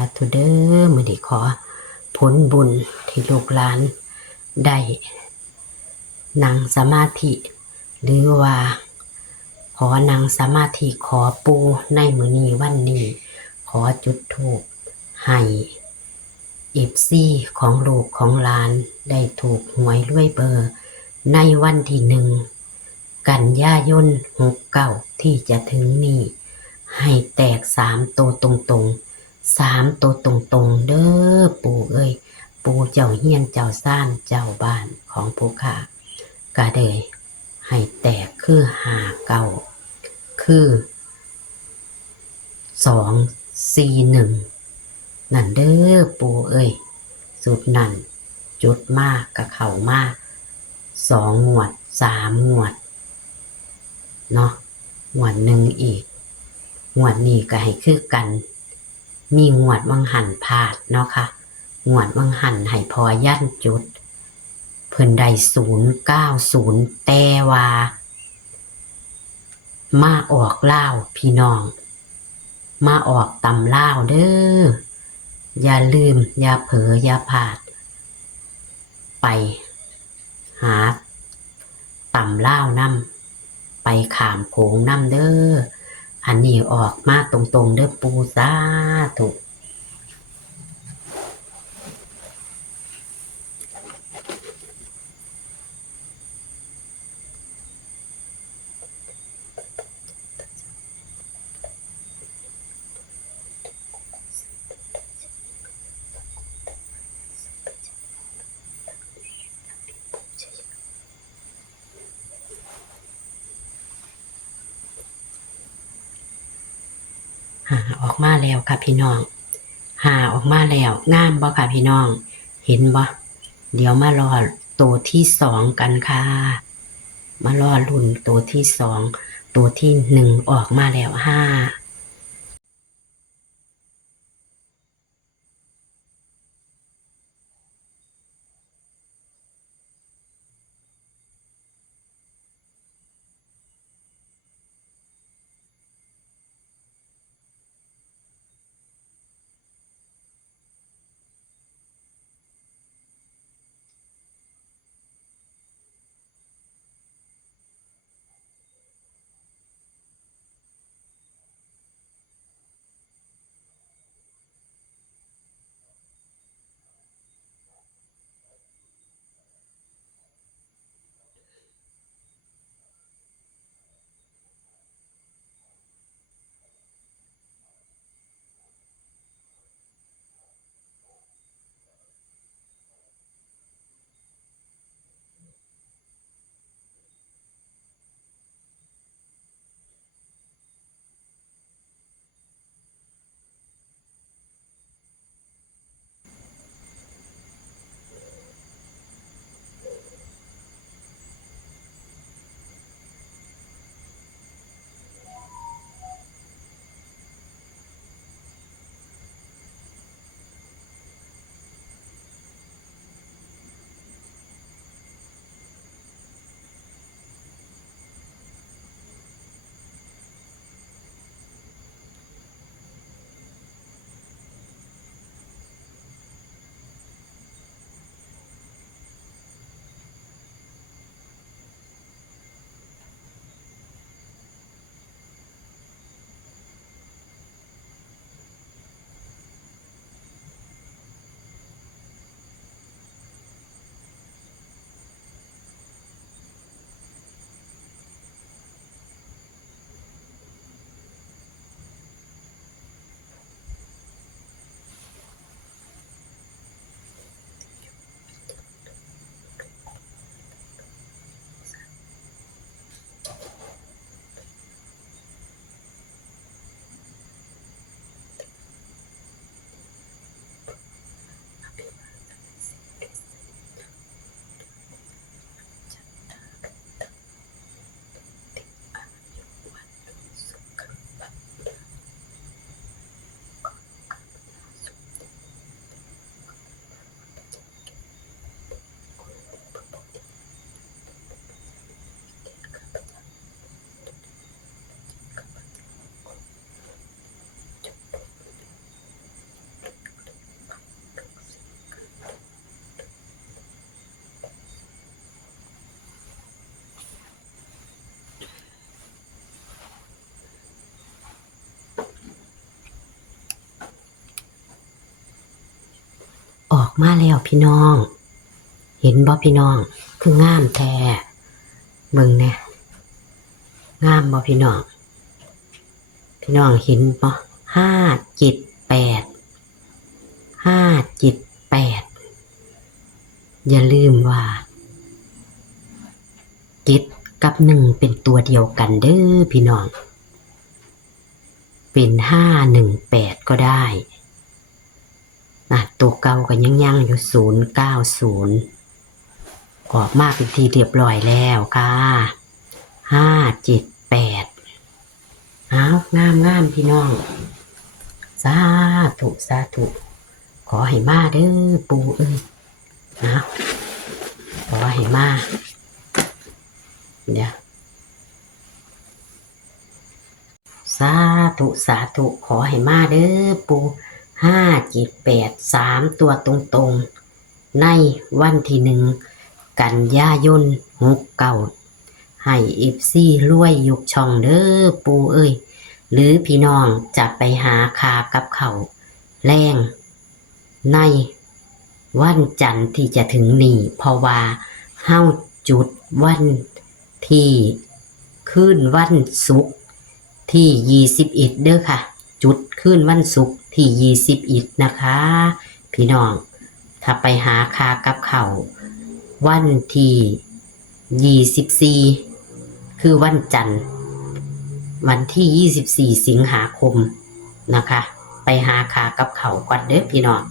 าธุเด้อมื้อนี้ขอผลบุญที่ลูกหลานได้นั่งสมาธิหรือว่าขอนั่งสมาธิขอปู่ในมื้อนี้วันนี้ขอจุดธูปให้FCของลูกของหลานได้ถูกหวยรวยเบอร์ในวันที่1 กันยายน69ที่จะถึงนี้ให้แตก3ตัวตรงๆ3ตัวตรงๆเด้อปู่เอ้ยปู่เจ้าเฮียนเจ้าซ่านเจ้าบ้านของผู้ข้าก็ได้ให้แตกคือ59คือ241นั่นเด้อปู่เอ้ยสุดนั่นจุดมากกับเข้ามา2งวด3งวดเนาะงวดหนึ่งอีกงวดนี้ก็ให้คือกันมีงวดวังหันพลาดเนาะค่ะงวดวังหันให้พอยันจุดเพิ่นได้090แต่ว่ามาออกลาวพี่น้องมาออกตำลาวเด้ออย่าลืมอย่าเผลออย่าพลาดไปหาตำลาวนำไปขามโขงนำเด้ออันนี้ออกมาตรงๆเด้อปูสาธุออกมาแล้วค่ะพี่น้องออกมาแล้วงามบ่ค่ะพี่น้องเห็นบ่เดี๋ยวมารอตัวที่2กันค่ะมารอลุ้นตัวที่2ตัวที่1ออกมาแล้ว มาแล้วพี่น้อง เห็นบ่พี่น้องคืองามแท้เบิ่งแน่งามบ่พี่น้องพี่น้องเห็นบ่578อย่าลืมว่า7กับ1เป็นตัวเดียวกันเด้อพี่น้องเป็น518ก็ได้ตัวเก่าก็ยังอยู่090ออกมาเป็นทีเรียบร้อยแล้วค่ะ578งามพี่น้องสาธุขอให้มาเด้อปู่เอ้ยขอให้มาเดี๋ยวสาธุขอให้มาเด้อปู่578 3ตัวตรงๆในวันที่1 กันยายน69ให้FCรวยยกช่องเด้อปู่เอ้ยหรือพี่น้องจะไปหาคากับเขาแรงในวันจันทร์ที่จะถึงนี้เพราะว่าเฮาจุดวันที่คืนวันศุกร์ที่21เด้อค่ะจุดคืนวันศุกร์ที่21นะคะพี่น้องถ้าไปหาคากับเขาวันที่24คือวันจันทร์วันที่24สิงหาคมนะคะไปหาคากับเขาก่อนเด้อพี่น้อง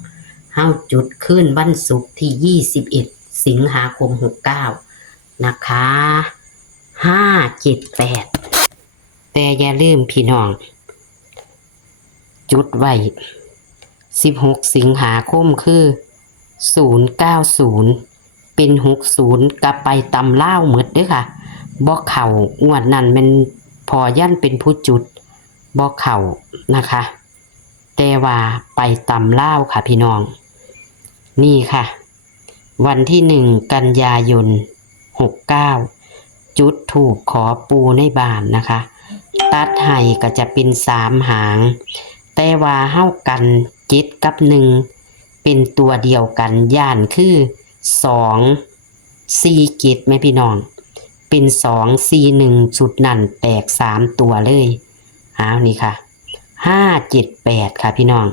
เฮาจุดขึ้นวันศุกร์ที่21สิงหาคม69นะคะ578แต่อย่าลืมพี่น้องจุดไว้16สิงหาคมคือ090เป็น60กลับไปตำเล่าหมดเด้อค่ะบ่เข้างวดนั้นมันพอยันเป็นผู้จุดบ่เข้านะคะแต่ว่าไปตำเล่าค่ะพี่น้องนี่ค่ะวันที่1 กันยายน69จุดถูกขอปูในบ้านนะคะตัดให้ก็จะเป็น3หางแต่ว่าเฮากัน7กับ1เป็นตัวเดียวกันย่านคือ2 4 7แม่พี่น้องเป็น2 4 1ชุดนั่นแตก3ตัวเลยนี่ค่ะ578ค่ะพี่น้อง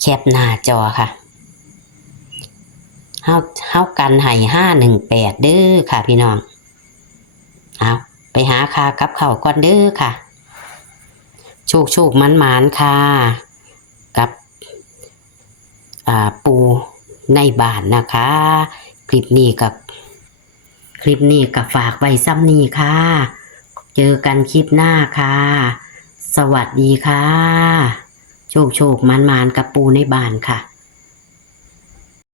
แคปหน้าจอค่ะเฮากันให้518เด้อค่ะพี่น้องไปหาคากับเขาก่อนเด้อค่ะโชคมันค่ะกับปูในบ้านนะคะคลิปนี้กับฝากไว้ซ้ำนี้ค่ะเจอกันคลิปหน้าค่ะสวัสดีค่ะโชคมันกับปูในบ้านค่ะ